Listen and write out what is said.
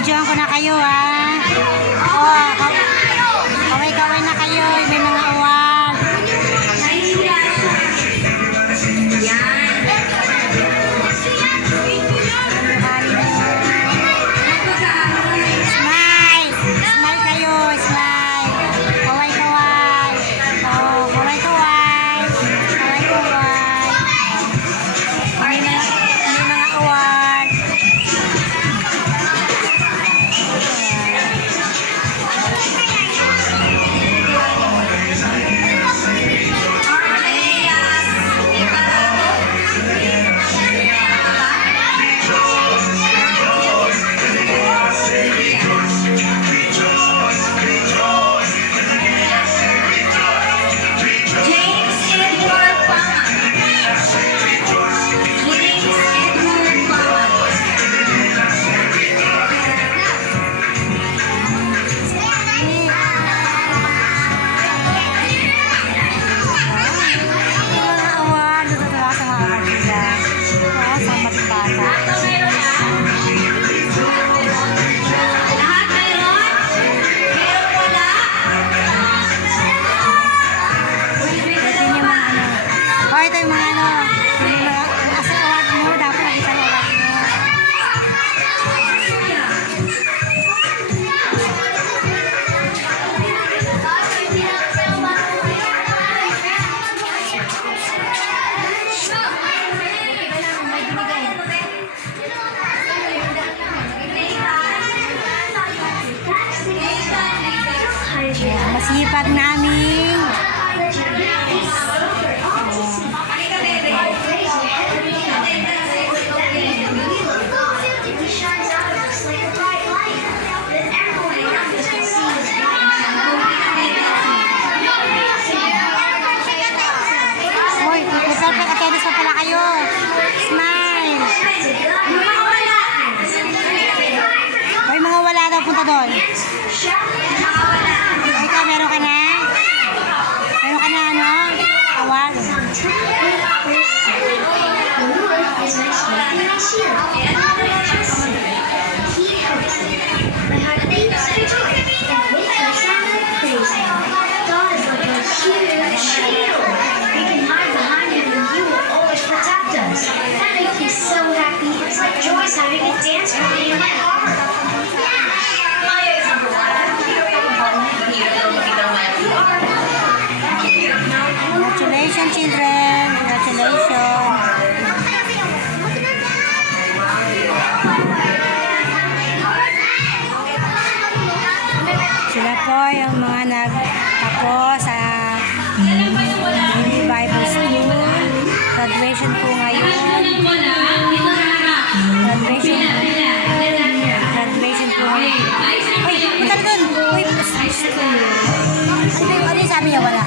Binibidyoan ko na kayo, ha. Oh, kaway-kaway na kayo. May mga award. Smile! Smile kayo, smile. Kaway-kaway. Oh, kaway-kaway. Kaway-kaway. May mga award. Ito yung mga ano, yung mga asa award mo, dapat nakita ng award mo. Masipag namin. Perfect attendance pa pala kayo. Smile. Hoy, mga wala daw punta doon. Ikaw, meron ka na? Meron ka na ano? Award. Having a dance party in my heart. Congratulations, children. Congratulations. Sila po yung mga nagtapos sa Bible School. Graduation po ngayon. Graduation po. Uy, punta na dun. Uy, ano yung sabi niya? Wala.